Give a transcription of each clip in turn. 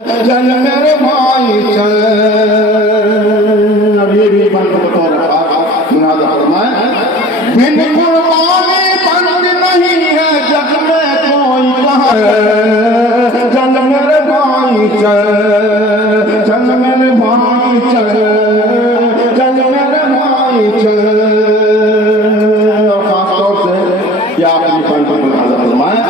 चल मेरे भाई चल। अब ये भी बंद बतौर मुनादा फरमाए, बिन कुर्बानी बंद नहीं है जग में कोई कहे। चल मेरे भाई चल, चल मेरे भाई चल, चल मेरे भाई चल। और खासतौर से या अपनी बंद मुनादा फरमाए,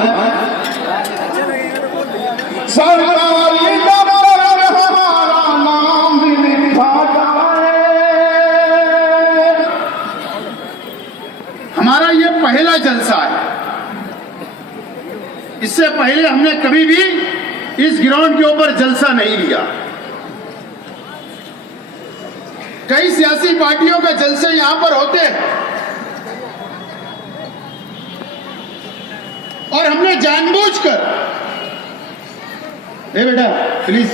सरकारी दफ्तर हमारा नाम भी लिखा जाए। हमारा ये पहला जलसा है। इससे पहले हमने कभी भी इस ग्राउंड के ऊपर जलसा नहीं लिया। कई सियासी पार्टियों के जलसे यहां पर होते हैं और हमने जानबूझकर, ए बेटा प्लीज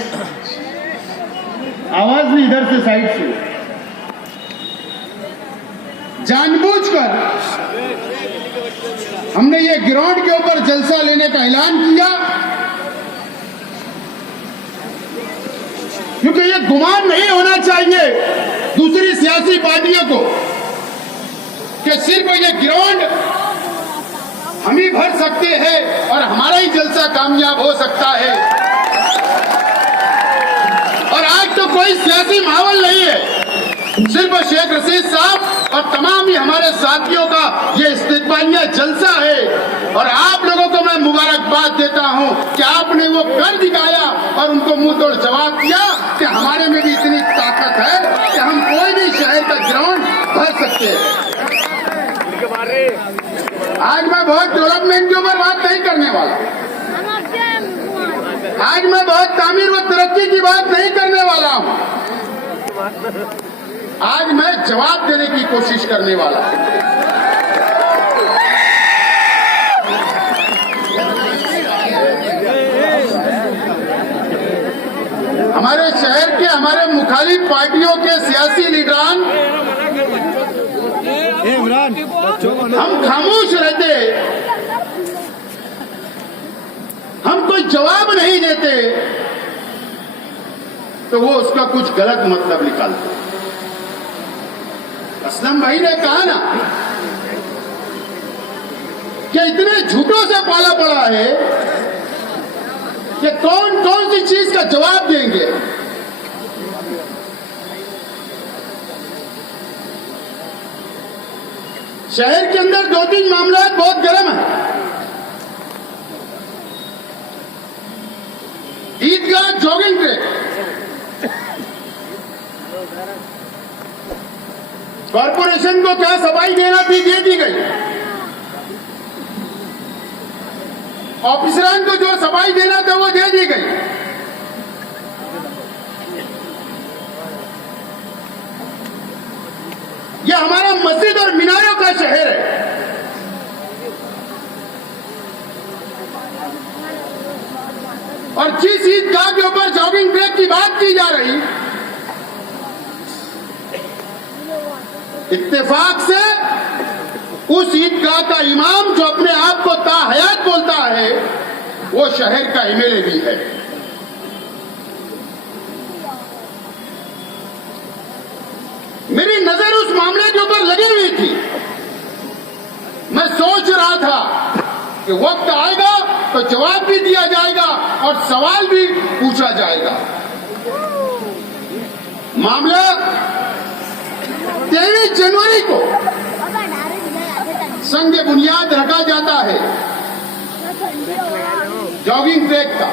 आवाज भी इधर से साइड से, जानबूझकर हमने ये ग्राउंड के ऊपर जलसा लेने का ऐलान किया, क्योंकि ये गुमान नहीं होना चाहिए दूसरी सियासी पार्टियों को कि सिर्फ ये ग्राउंड हम ही भर सकते हैं और हमारा ही जलसा कामयाब हो सकता है। और आज तो कोई सियासी माहौल नहीं है, सिर्फ शेख रशीद साहब और तमाम ही हमारे साथियों का ये इस्तिकबालिया जलसा है। और आप लोगों को मैं मुबारकबाद देता हूं कि आपने वो कर दिखाया और उनको मुंह तोड़ जवाब दिया कि हमारे में भी इतनी ताकत है कि हम कोई भी शहर का ग्राउंड भर सकते हैं। आज मैं बहुत डेवलपमेंट के ऊपर बात नहीं करने वाला, आज मैं बहुत तामीर व तरक्की की बात नहीं करने वाला हूं, आज मैं जवाब देने की कोशिश करने वाला हूं। हमारे शहर के हमारे मुखालिफ पार्टियों के सियासी लीडरान हम खामोश रहते, हम कोई जवाब नहीं देते तो वो उसका कुछ गलत मतलब निकालते। असलम भाई ने कहा ना कि इतने झूठों से पाला पड़ा है कि कौन कौन सी चीज का जवाब देंगे। शहर के अंदर दो तीन मामला बहुत गर्म है। ईदगाह जॉगिंग ट्रैक, कॉरपोरेशन को क्या सफाई देना थी दे दी गई, ऑफिसरान को जो सफाई देना था वो दे दी गई। यह हमारा मस्जिद और मीनारों का शहर है। और जिस ईदगाह के ऊपर जॉगिंग ट्रैक की बात की जा रही, इत्तेफाक से उस ईदगाह का इमाम जो अपने आप को ताहयात बोलता है वो शहर का एमएलए भी है। मेरी नजर उस मामले के ऊपर लगी हुई थी। मैं सोच रहा था कि वक्त आएगा तो जवाब भी दिया जाएगा और सवाल भी पूछा जाएगा। मामला 23 जनवरी को संग बुनियाद रखा जाता है जॉगिंग ट्रैक का,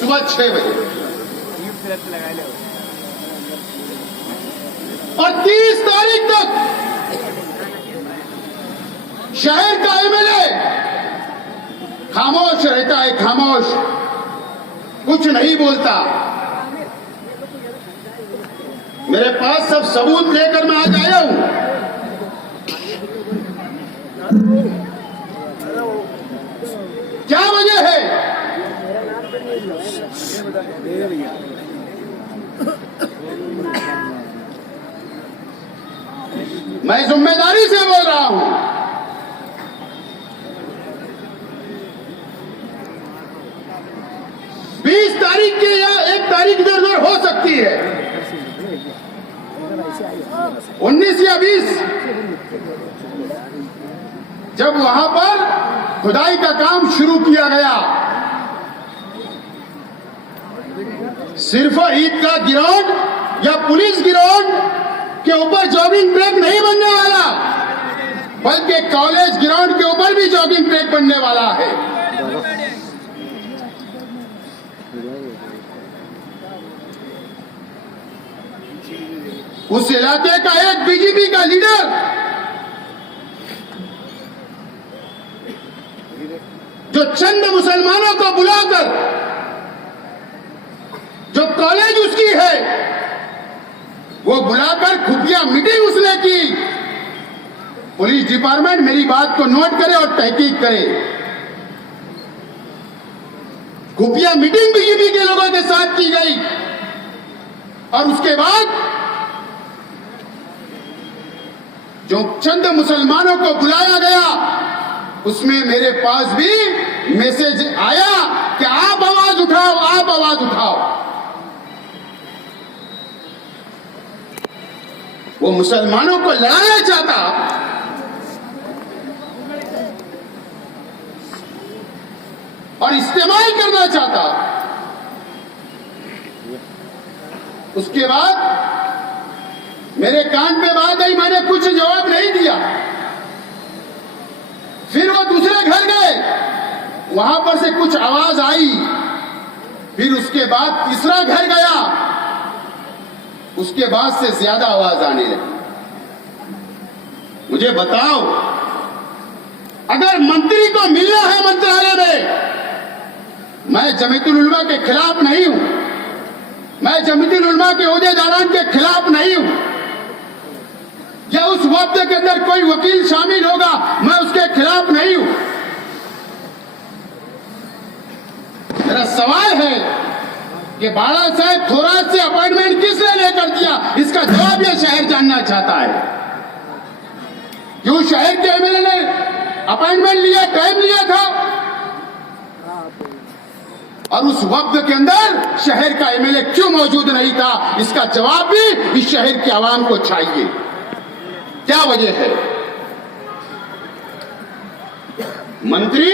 सुबह 6 बजे। और 30 तारीख तक शहर का एमएलए खामोश रहता है, खामोश, कुछ नहीं बोलता। मेरे पास सब सबूत लेकर मैं आज आया हूं। क्या वजह है? मैं जिम्मेदारी से बोल रहा हूं। 20 तारीख के इधर उधर हो सकती है। 19 या 20 जब वहां पर खुदाई का काम शुरू किया गया, सिर्फ ईदगाह ग्राउंड या पुलिस ग्राउंड के ऊपर जॉगिंग ट्रैक नहीं बनने वाला, बल्कि कॉलेज ग्राउंड के ऊपर भी जॉगिंग ट्रैक बनने वाला है। उस इलाके का एक बीजेपी का लीडर जो चंद मुसलमानों को बुलाकर, जो कॉलेज उसकी है वो बुलाकर खुफिया मीटिंग उसने की। पुलिस डिपार्टमेंट मेरी बात को नोट करे और तहकीक करे। खुफिया मीटिंग बीजेपी के लोगों के साथ की गई और उसके बाद जो चंद मुसलमानों को बुलाया गया उसमें मेरे पास भी मैसेज आया कि आप आवाज उठाओ, आप आवाज उठाओ। वो मुसलमानों को लड़ाना चाहता और इस्तेमाल करना चाहता। उसके बाद मेरे कान पे बात आई, मैंने कुछ जवाब नहीं दिया। फिर वो दूसरे घर गए, वहां पर से कुछ आवाज आई। फिर उसके बाद तीसरा घर गया, उसके बाद से ज्यादा आवाज आने लगी। मुझे बताओ, अगर मंत्री को मिलना है मंत्रालय में, मैं जमीयतुल उलमा के खिलाफ नहीं हूं, मैं जमीयतुल उलमा के ओहदेदारान के खिलाफ नहीं हूं, या उस वक्त के अंदर कोई वकील शामिल होगा मैं उसके खिलाफ नहीं हूं। मेरा सवाल है कि बाला साहेब थोराट से अपॉइंटमेंट किसने लेकर दिया, इसका जवाब यह शहर जानना चाहता है। क्यों शहर के एमएलए ने अपॉइंटमेंट लिया, टाइम लिया था, और उस वक्त के अंदर शहर का एमएलए क्यों मौजूद नहीं था, इसका जवाब भी इस शहर की आवाम को चाहिए। क्या वजह है? मंत्री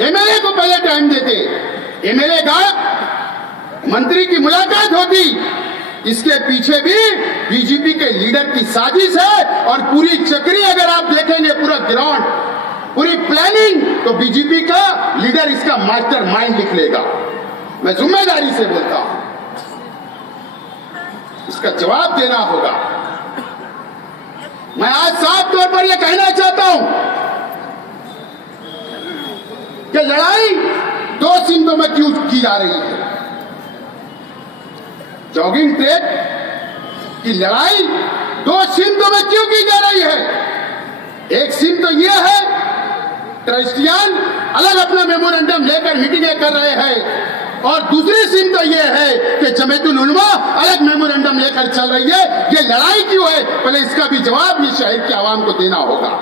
एमएलए को पहले टाइम देते, एमएलए का मंत्री की मुलाकात होती। इसके पीछे भी बीजेपी के लीडर की साजिश है और पूरी चक्री अगर आप देखेंगे, पूरा ग्राउंड, पूरी प्लानिंग, तो बीजेपी का लीडर इसका मास्टर माइंड लिख लेगा। मैं जिम्मेदारी से बोलता हूं, इसका जवाब देना होगा। मैं आज साफ तौर पर यह कहना चाहता हूं कि लड़ाई दो सिमतों में क्यों की जा रही है। जॉगिंग ट्रैक की लड़ाई दो सिमतों में क्यों की जा रही है। एक सिम तो यह है, ट्रस्टियान अलग अपना मेमोरेंडम लेकर मीटिंगें कर रहे हैं, और दूसरी सिम तो यह है कि जमीयतुल उलमा अलग मेमोरेंडम लेकर चल रही है। ये लड़ाई क्यों है, पहले इसका भी जवाब ये शहर की आवाम को देना होगा,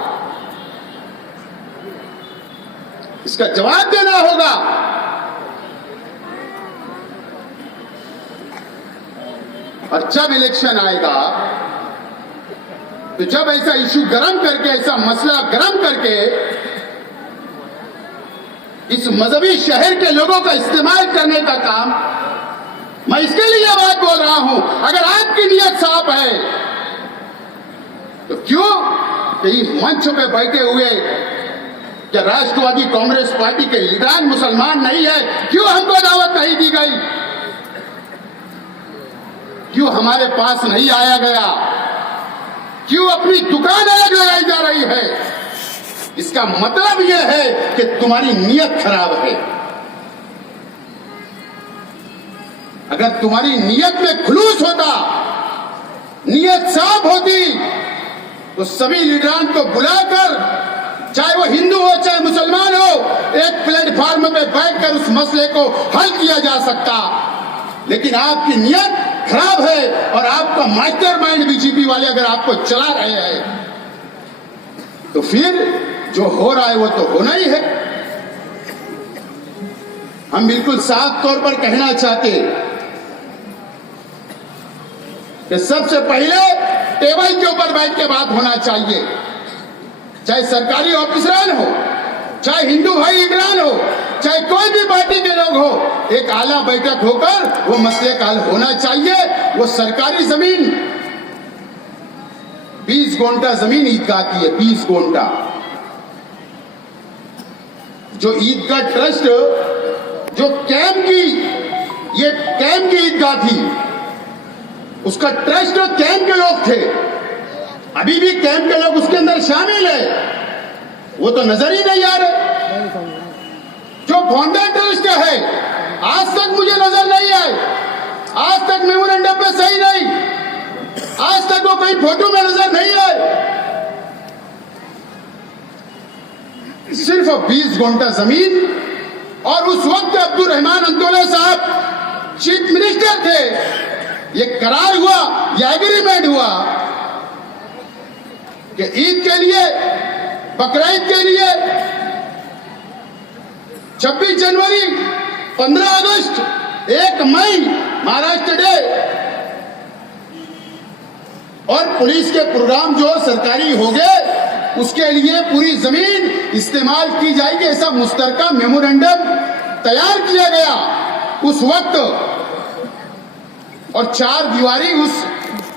इसका जवाब देना होगा। और जब इलेक्शन आएगा तो जब ऐसा इशू गर्म करके, ऐसा मसला गर्म करके इस मजहबी शहर के लोगों का इस्तेमाल करने का काम, मैं इसके लिए बात बोल रहा हूं। अगर आपकी नीयत साफ है तो क्यों कहीं मंच पे बैठे हुए क्या राष्ट्रवादी कांग्रेस पार्टी के लीडर मुसलमान नहीं है, क्यों हमको दावत नहीं दी गई, क्यों हमारे पास नहीं आया गया, क्यों अपनी दुकान अलग लगाई जा रही है। इसका मतलब यह है कि तुम्हारी नीयत खराब है। अगर तुम्हारी नीयत में खुलूस होता, नीयत साफ होती, तो सभी लीडरान को बुलाकर, चाहे वो हिंदू हो चाहे मुसलमान हो, एक प्लेटफॉर्म पे बैठकर उस मसले को हल किया जा सकता। लेकिन आपकी नीयत खराब है और आपका मास्टरमाइंड बीजेपी वाले अगर आपको चला रहे हैं, तो फिर जो हो रहा है वो तो होना ही है। हम बिल्कुल साफ तौर पर कहना चाहते कि सबसे पहले टेबल के ऊपर बैठ के बात होना चाहिए, चाहे सरकारी ऑफिसरान हो, चाहे हिंदू भाई इमरान हो, चाहे कोई भी पार्टी के लोग हो, एक आला बैठक होकर वो मसले का हल होना चाहिए। वो सरकारी जमीन 20 गोंटा जमीन ईदगाह की है, 20 गोंटा। जो ईदगाह ट्रस्ट, जो कैंप की, ये कैंप की ईदगाह थी, उसका ट्रस्ट और कैंप के लोग थे, अभी भी कैंप के लोग उसके अंदर शामिल है, वो तो नजर ही नहीं आ रहे। जो फाउंडर ट्रस्ट है, आज तक मुझे नजर नहीं आए, आज तक मेमोरेंडम पे सही नहीं, आज तक वो कोई फोटो में नजर नहीं आए। सिर्फ 20 गोंटा जमीन, और उस वक्त अब्दुल रहमान अंतोले साहब चीफ मिनिस्टर थे। ये करार हुआ, ये एग्रीमेंट हुआ कि ईद के लिए, बकरीद के लिए 26 जनवरी, 15 अगस्त, 1 मई महाराष्ट्र डे और पुलिस के प्रोग्राम जो सरकारी हो गए, उसके लिए पूरी जमीन इस्तेमाल की जाएगी, ऐसा मुश्तरका मेमोरेंडम तैयार किया गया उस वक्त। और 4 दीवारी उस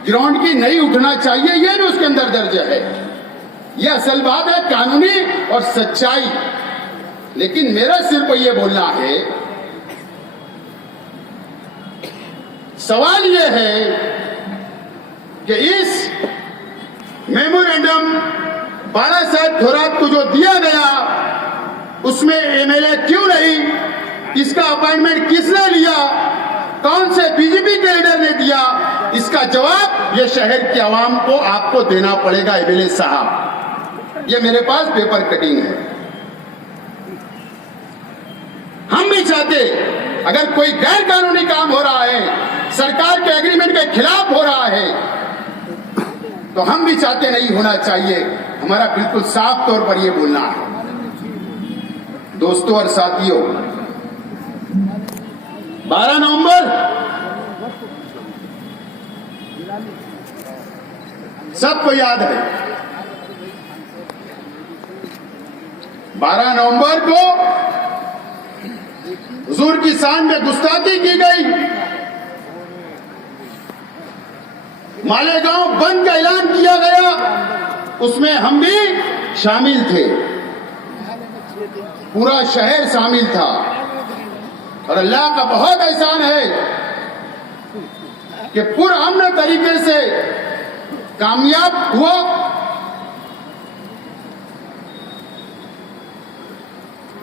ग्राउंड की नहीं उठना चाहिए, यह भी उसके अंदर दर्ज है। यह असल बात है, कानूनी और सच्चाई। लेकिन मेरा सिर्फ ये बोलना है, सवाल यह है कि इस मेमोरेंडम बाला साहब थोरात को जो दिया गया, उसमें एमएलए क्यों नहीं, इसका अपॉइंटमेंट किसने लिया, कौन से बीजेपी के लीडर ने दिया, इसका जवाब ये शहर के आवाम को आपको देना पड़ेगा एमएलए साहब। ये मेरे पास पेपर कटिंग है। हम भी चाहते, अगर कोई गैर कानूनी काम हो रहा है, सरकार के एग्रीमेंट के खिलाफ हो रहा है, तो हम भी चाहते नहीं होना चाहिए। हमारा बिल्कुल साफ तौर पर यह बोलना है। दोस्तों और साथियों, 12 नवंबर सबको याद है। 12 नवंबर को हुजूर की शान में गुस्ताखी की गई, मालेगांव बंद का ऐलान किया गया, उसमें हम भी शामिल थे, पूरा शहर शामिल था। और अल्लाह का बहुत एहसान है कि पुरअमन तरीके से कामयाब हुआ।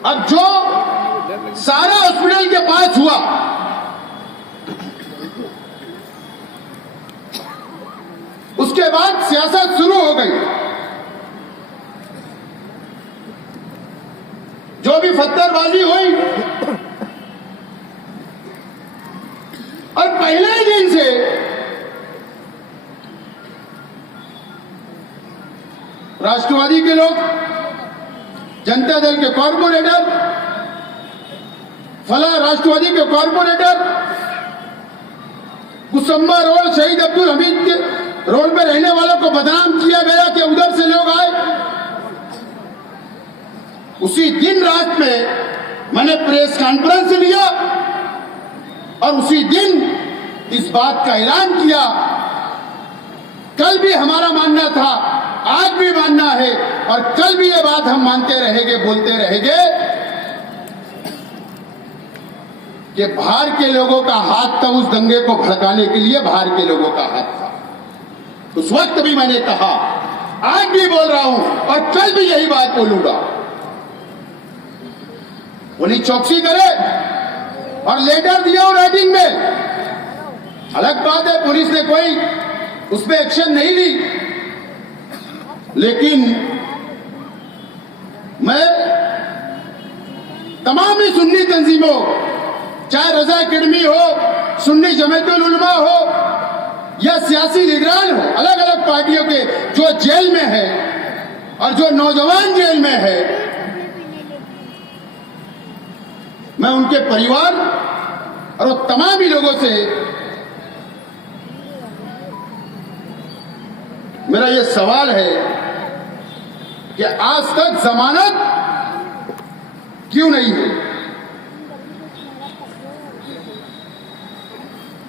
अब जो सारा हॉस्पिटल के पास हुआ, उसके बाद सियासत शुरू हो गई। जो भी पत्थरबाजी हुई, और पहले ही दिन से राष्ट्रवादी के लोग, जनता दल के कॉर्पोरेटर, फला राष्ट्रवादी के कॉर्पोरेटर, कुसुम्बा रोड शहीद अब्दुल हमीद के रोड में रहने वालों को बदनाम किया गया कि उधर से लोग आए। उसी दिन रात में मैंने प्रेस कॉन्फ्रेंस लिया और उसी दिन इस बात का ऐलान किया। कल भी हमारा मानना था, आज भी मानना है, और कल भी ये बात हम मानते रहेंगे, बोलते रहेंगे कि बाहर के लोगों का हाथ था उस दंगे को भड़काने के लिए, बाहर के लोगों का हाथ था। उस वक्त भी मैंने कहा, आज भी बोल रहा हूं और कल भी यही बात बोलूंगा। पुलिस चौकसी करे और लेटर दिया और राइटिंग में, अलग बात है पुलिस ने कोई उस पर एक्शन नहीं ली, लेकिन मैं तमाम ही सुन्नी तंजीमों, चाहे रजा अकेडमी हो, सुन्नी जमायतुल उलमा हो या सियासी लीडरान हो, अलग अलग पार्टियों के जो जेल में है और जो नौजवान जेल में है, मैं उनके परिवार और वो तमाम ही लोगों से मेरा ये सवाल है कि आज तक जमानत क्यों नहीं हुई?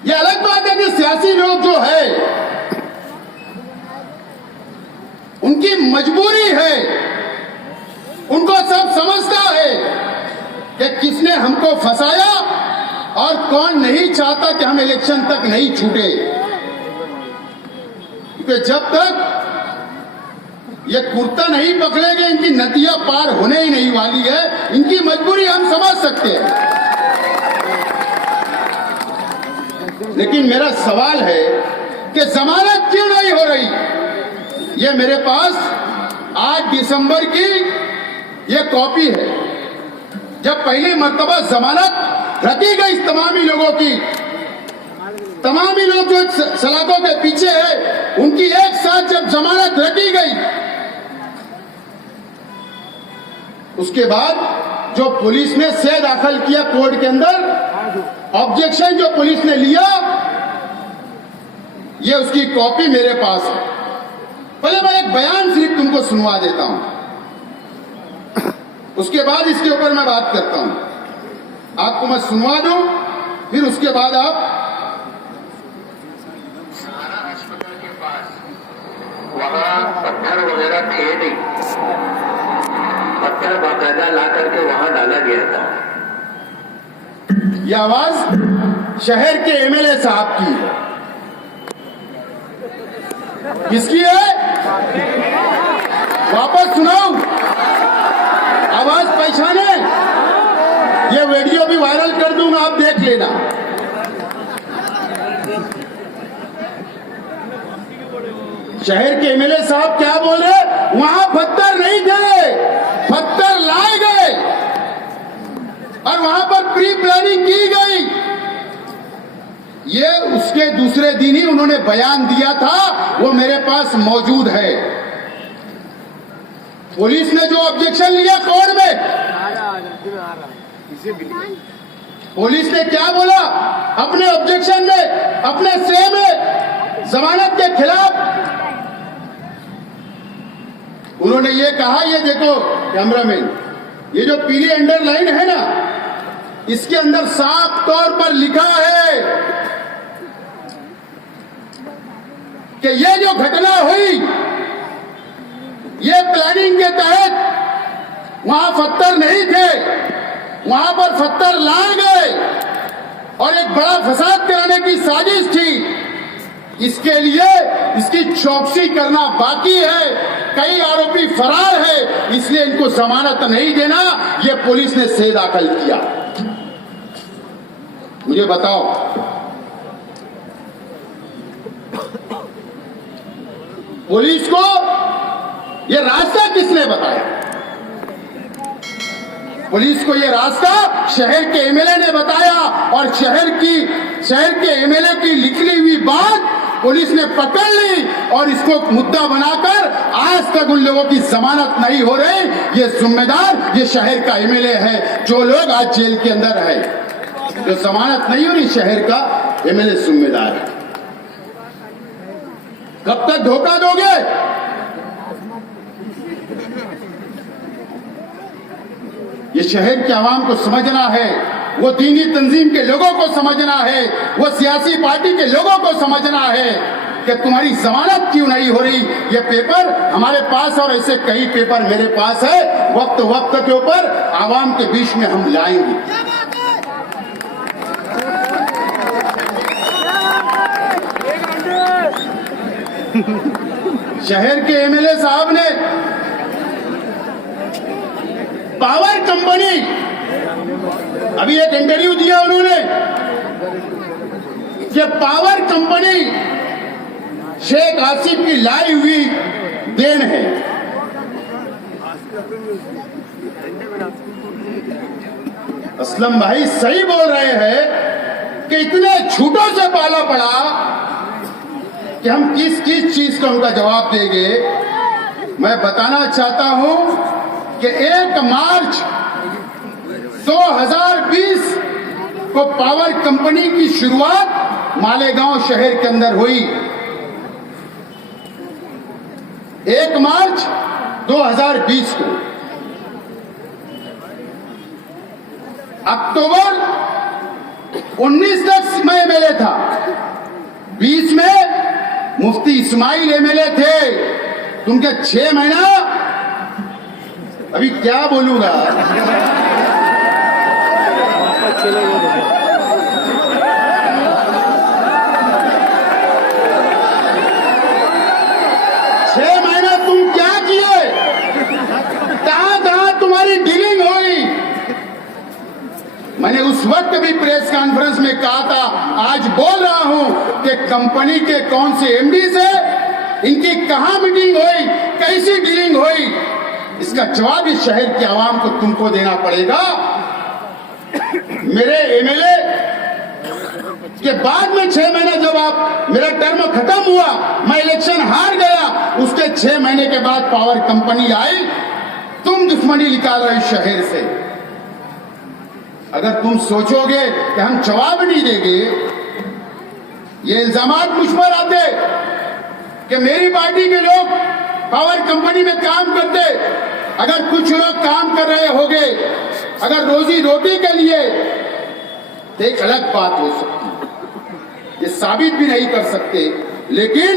ये अलग बात है कि सियासी लोग जो है उनकी मजबूरी है, उनको सब समझता है कि किसने हमको फंसाया और कौन नहीं चाहता कि हम इलेक्शन तक नहीं छूटे। क्योंकि जब तक ये कुर्ता नहीं पकड़ेंगे इनकी नदियां पार होने ही नहीं वाली है। इनकी मजबूरी हम समझ सकते हैं, लेकिन मेरा सवाल है कि जमानत क्यों नहीं हो रही? ये मेरे पास 8 दिसंबर की ये कॉपी है, जब पहली मर्तबा जमानत रखी गई तमामी लोगों की, तमामी लोग जो सलाखों के पीछे है उनकी एक साथ जब जमानत रखी गई, उसके बाद जो पुलिस ने से दाखिल किया कोर्ट के अंदर, ऑब्जेक्शन जो पुलिस ने लिया, ये उसकी कॉपी मेरे पास है। पहले मैं एक बयान सिर्फ तुमको सुनवा देता हूं, उसके बाद इसके ऊपर मैं बात करता हूं। आपको मैं सुनवा दूं, फिर उसके बाद आप अस्पताल के पास वहाँ पत्थर वगैरह थे नहीं, पत्थर बाकायदा ला करके वहाँ डाला गया था। यह आवाज शहर के एमएलए साहब की है। किसकी है? वापस सुनाऊं? आवाज पहचाने? ये वीडियो भी वायरल कर दूंगा, आप देख लेना। शहर के एमएलए साहब क्या बोल रहे? वहां पत्थर नहीं थे, पत्थर लाए गए और वहां पर प्री प्लानिंग की गई। ये उसके दूसरे दिन ही उन्होंने बयान दिया था, वो मेरे पास मौजूद है। पुलिस ने जो ऑब्जेक्शन लिया कोर्ट में, पुलिस ने क्या बोला अपने ऑब्जेक्शन में, अपने से में जमानत के खिलाफ? उन्होंने ये कहा, ये देखो कैमरामैन, ये जो पीली अंडरलाइन है ना, इसके अंदर साफ तौर पर लिखा है कि ये जो घटना हुई ये प्लानिंग के तहत, वहां पत्थर नहीं थे, वहां पर पत्थर लाए गए और एक बड़ा फसाद कराने की साजिश थी। इसके लिए इसकी चौकसी करना बाकी है, कई आरोपी फरार है, इसलिए इनको जमानत नहीं देना, ये पुलिस ने से दाखिल किया। मुझे बताओ, पुलिस को ये रास्ता किसने बताया? पुलिस को ये रास्ता शहर के एमएलए ने बताया और शहर के एमएलए की लिखी हुई बात पुलिस ने पकड़ ली और इसको मुद्दा बनाकर आज तक उन लोगों की जमानत नहीं हो रही। ये जिम्मेदार ये शहर का एमएलए है, जो लोग आज जेल के अंदर है, जो जमानत नहीं हो रही, शहर का एमएलए जिम्मेदार है। कब तक धोखा दोगे? ये शहर के आवाम को समझना है, वो दीनी तंजीम के लोगों को समझना है, वो सियासी पार्टी के लोगों को समझना है कि तुम्हारी जमानत क्यों नहीं हो रही। ये पेपर हमारे पास और ऐसे कई पेपर मेरे पास है, वक्त वक्त के ऊपर आवाम के बीच में हम लाएंगे। शहर के एमएलए साहब ने पावर कंपनी, अभी एक इंटरव्यू दिया उन्होंने कि पावर कंपनी शेख आसिफ की लाई हुई देन है। असलम भाई सही बोल रहे हैं कि इतने झूठों से पाला पड़ा कि हम किस किस चीज का उनका जवाब देंगे। मैं बताना चाहता हूं कि 1 मार्च 2020 को पावर कंपनी की शुरुआत मालेगांव शहर के अंदर हुई। 1 मार्च 2020 को, अक्टूबर 19 तक मैं एमएलए था, 20 में मुफ्ती इस्माइल एमएलए थे। तुम क्या 6 महीना, अभी क्या बोलूंगा, तुम क्या किए, कहां तुम्हारी डीलिंग हुई। मैंने उस वक्त भी प्रेस कॉन्फ्रेंस में कहा था, आज बोल रहा हूं कि कंपनी के कौन से एमडी से इनकी कहां मीटिंग हुई, कैसी डीलिंग हुई, इसका जवाब इस शहर की आवाम को तुमको देना पड़ेगा। मेरे एमएलए के बाद में 6 महीने जब आप मेरा टर्म खत्म हुआ, मैं इलेक्शन हार गया, उसके 6 महीने के बाद पावर कंपनी आई, तुम दुश्मनी निकाल रहे शहर से। अगर तुम सोचोगे कि हम जवाब नहीं देंगे, ये इल्जामात मुझ पर आते कि मेरी पार्टी के लोग पावर कंपनी में काम करते, अगर कुछ लोग काम कर रहे होंगे अगर रोजी रोटी के लिए, तो एक अलग बात हो सकती है, ये साबित भी नहीं कर सकते। लेकिन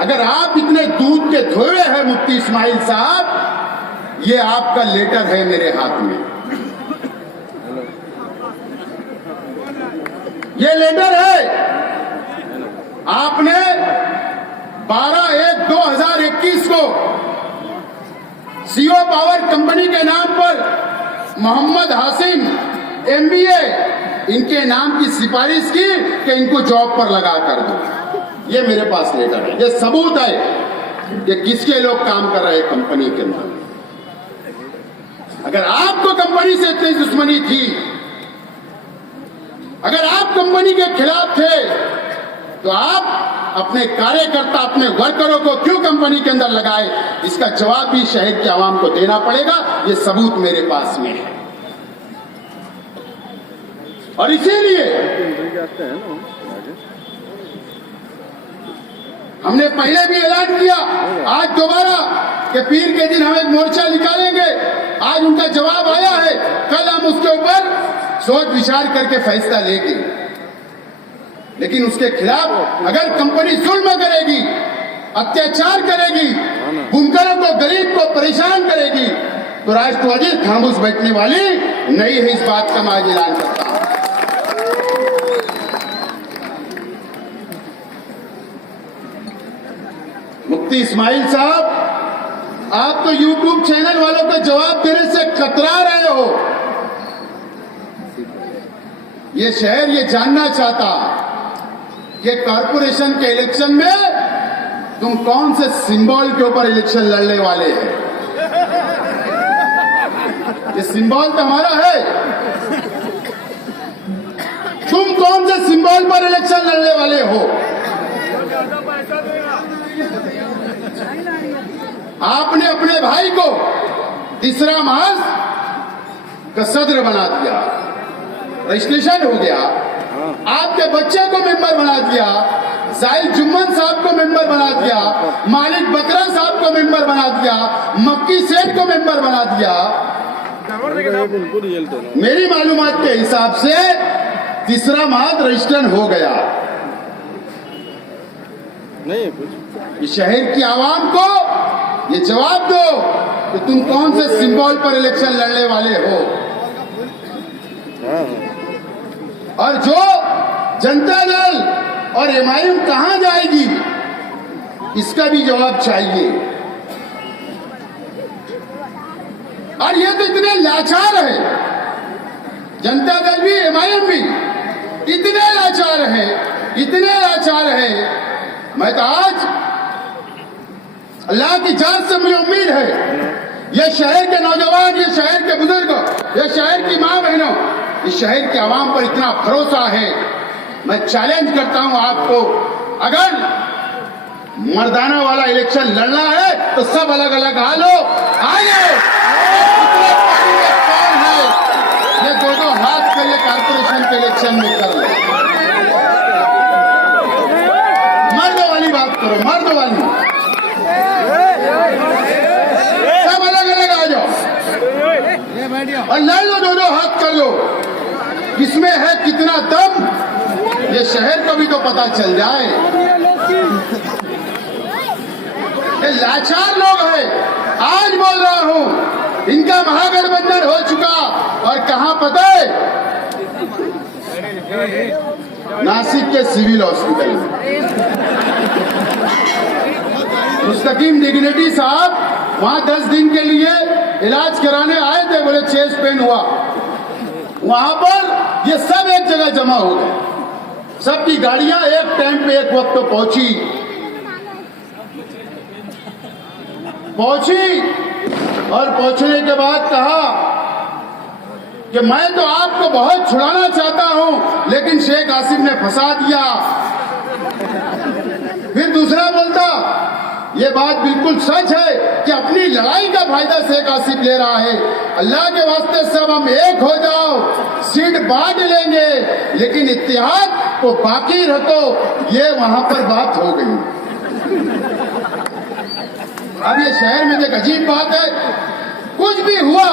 अगर आप इतने दूध के धोए हैं मुफ्ती इस्माइल साहब, ये आपका लेटर है मेरे हाथ में, ये लेटर है। आपने 12/1/2021 को सीओ पावर कंपनी के नाम पर मोहम्मद हासिम एमबीए इनके नाम की सिफारिश की कि इनको जॉब पर लगा कर दो। ये मेरे पास लेटर है, ये सबूत है कि किसके लोग काम कर रहे हैं कंपनी के अंदर। अगर आपको कंपनी से इतनी दुश्मनी थी, अगर आप कंपनी के खिलाफ थे, तो आप अपने कार्यकर्ता, अपने वर्करों को क्यों कंपनी के अंदर लगाए, इसका जवाब भी शहर की आवाम को देना पड़ेगा। ये सबूत मेरे पास में है। और इसीलिए हमने पहले भी ऐलान किया, आज दोबारा कि पीर के दिन हम एक मोर्चा निकालेंगे। आज उनका जवाब आया है, कल हम उसके ऊपर सोच विचार करके फैसला लेंगे। लेकिन उसके खिलाफ अगर कंपनी जुल्म करेगी, अत्याचार करेगी, बुनकरों को, गरीब को परेशान करेगी, तो राष्ट्रवादी खामोश बैठने वाली नहीं है। इस बात का मैं ऐलान करता हूं। मुफ्ती इस्माइल साहब, आप तो यूट्यूब चैनल वालों को जवाब देने से कतरा रहे हो। ये शहर ये जानना चाहता कि कॉरपोरेशन के इलेक्शन में तुम कौन से सिंबल के ऊपर इलेक्शन लड़ने वाले हैं। ये सिंबल तो हमारा है, तुम कौन से सिंबल पर इलेक्शन लड़ने वाले हो। आपने अपने भाई को तीसरा मास का सदर बना दिया, रजिस्ट्रेशन हो गया, आपके बच्चे को मेंबर बना दिया, जाहिल जुम्मन साहब को मेंबर बना दिया, मालिक बकरा साहब को मेंबर बना दिया, मक्की सेठ को मेंबर बना दिया। मेरी मालूमात के हिसाब से तीसरा मास रजिस्ट्रेशन हो गया। नहीं कुछ इस शहर की आवाम को ये जवाब दो कि तुम कौन से सिंबल पर इलेक्शन लड़ने वाले हो। और जो जनता दल और एमआईएम कहां जाएगी, इसका भी जवाब चाहिए। और ये तो इतने लाचार है, जनता दल भी एमआईएम भी इतने लाचार है, इतने लाचार है। मैं तो आज अल्लाह की जान से मुझे उम्मीद है, ये शहर के नौजवान, ये शहर के बुजुर्ग, ये शहर की मां बहनों, इस शहर के आवाम पर इतना भरोसा है। मैं चैलेंज करता हूं आपको, अगर मर्दाना वाला इलेक्शन लड़ना है तो सब अलग अलग हालो आइए। कौन है ये दो हाथ के ये कारपोरेशन के इलेक्शन में कर ले। मर्द वाली बात करो, मर्द वाली। लो, किसमें है कितना दम, ये शहर को भी तो पता चल जाए। ये लाचार लोग हैं, आज बोल रहा हूं, इनका महागठबंधन हो चुका और कहां पता है, नासिक के सिविल हॉस्पिटल में। मुस्तकीम डिग्निटी साहब वहां 10 दिन के लिए इलाज कराने आए थे, बोले चेस्ट पेन हुआ। वहां पर ये सब एक जगह जमा हो गए, सबकी गाड़ियां एक टाइम पे एक वक्त तो पहुंची और पहुंचने के बाद कहा कि मैं तो आपको बहुत छुड़ाना चाहता हूं, लेकिन शेख आसिफ ने फंसा दिया। फिर दूसरा बोलता, ये बात बिल्कुल सच है कि अपनी लड़ाई का फायदा शेख आसिफ ले रहा है, अल्लाह के वास्ते सब हम एक हो जाओ, सीट बांट लेंगे, लेकिन इत्तेहाद को बाकी रखो। ये वहां पर बात हो गई। अब ये शहर में एक अजीब बात है, कुछ भी हुआ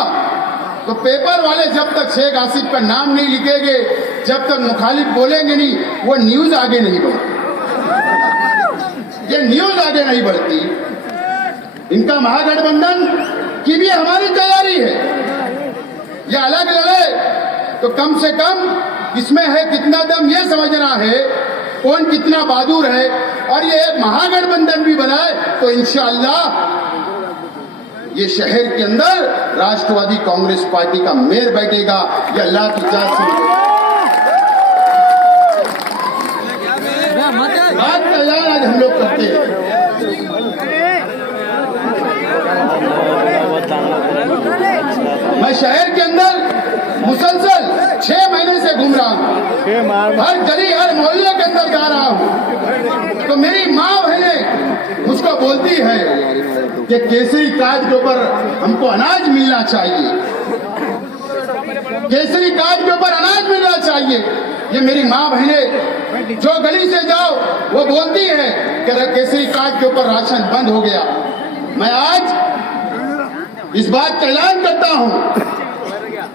तो पेपर वाले जब तक शेख आसिफ का नाम नहीं लिखेंगे, जब तक मुखालिफ बोलेंगे नहीं, वो न्यूज आगे नहीं बढ़ती। ये न्यूज आगे नहीं बढ़ती। इनका महागठबंधन की भी हमारी तैयारी है। ये अलग लड़े तो कम से कम इसमें है कितना दम, ये समझना है कौन कितना बहादुर है। और ये एक महागठबंधन भी बनाए तो इंशाअल्लाह ये शहर के अंदर राष्ट्रवादी कांग्रेस पार्टी का मेयर बैठेगा। ये अल्लाह की जात से बात तैयार आज हम लोग करते हैं। मैं शहर के अंदर मुसलसल 6 महीने से घूम रहा हूँ, हर गली हर मोहल्ले के अंदर जा रहा हूँ, तो मेरी माँ बहनें मुझको बोलती है कि केसरी कार्ड के ऊपर हमको अनाज मिलना चाहिए, केसरी कार्ड के ऊपर अनाज मिलना चाहिए। ये मेरी माँ बहनें जो गली से जाओ वो बोलती है कि केसरी कार्ड के ऊपर राशन बंद हो गया। मैं आज इस बात का ऐलान करता हूं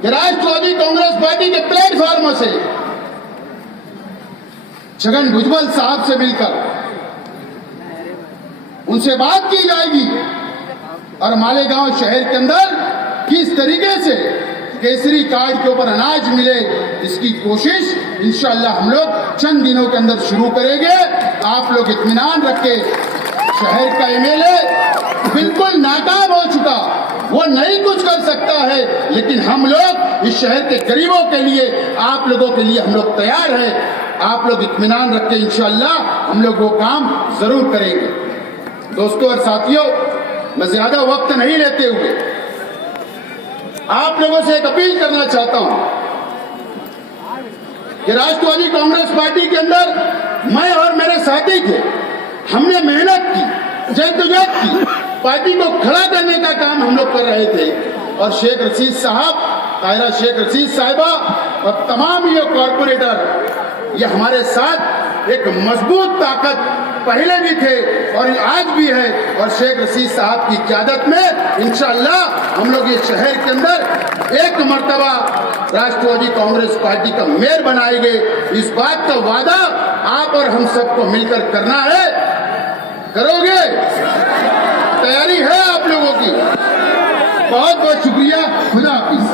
कि राष्ट्रवादी कांग्रेस पार्टी के प्लेटफॉर्म से छगन भुजबल साहब से मिलकर उनसे बात की जाएगी और मालेगांव शहर के अंदर किस तरीके से केसरी कार्ड के ऊपर अनाज मिले, इसकी कोशिश इंशाअल्लाह हम लोग चंद दिनों के अंदर शुरू करेंगे। आप लोग इत्मीनान रखें, शहर का एमएलए बिल्कुल नाकाम हो चुका, वो नहीं कुछ कर सकता है, लेकिन हम लोग इस शहर के गरीबों के लिए, आप लोगों के लिए हम लोग तैयार हैं। आप लोग इत्मीनान रखें, इंशाअल्लाह हम लोग वो काम जरूर करेंगे। दोस्तों और साथियों, मैं ज्यादा वक्त नहीं लेते हुए आप लोगों से एक अपील करना चाहता हूं कि राष्ट्रवादी कांग्रेस पार्टी के अंदर मैं और मेरे साथी थे, हमने मेहनत की, जद्दोजहद की, पार्टी को खड़ा करने का काम हम लोग कर रहे थे। और शेख रशीद साहब, ताहिरा शेख रशीद साहिबा और तमाम ये कॉरपोरेटर, ये हमारे साथ एक मजबूत ताकत पहले भी थे और आज भी है। और शेख रशीद साहब की क़यादत में इंशाअल्लाह हम लोग ये शहर के अंदर एक मर्तबा राष्ट्रवादी कांग्रेस पार्टी का मेयर बनाएंगे। इस बात का वादा आप और हम सबको मिलकर करना है। करोगे? तैयारी है आप लोगों की? बहुत बहुत शुक्रिया। खुदा हाफिज।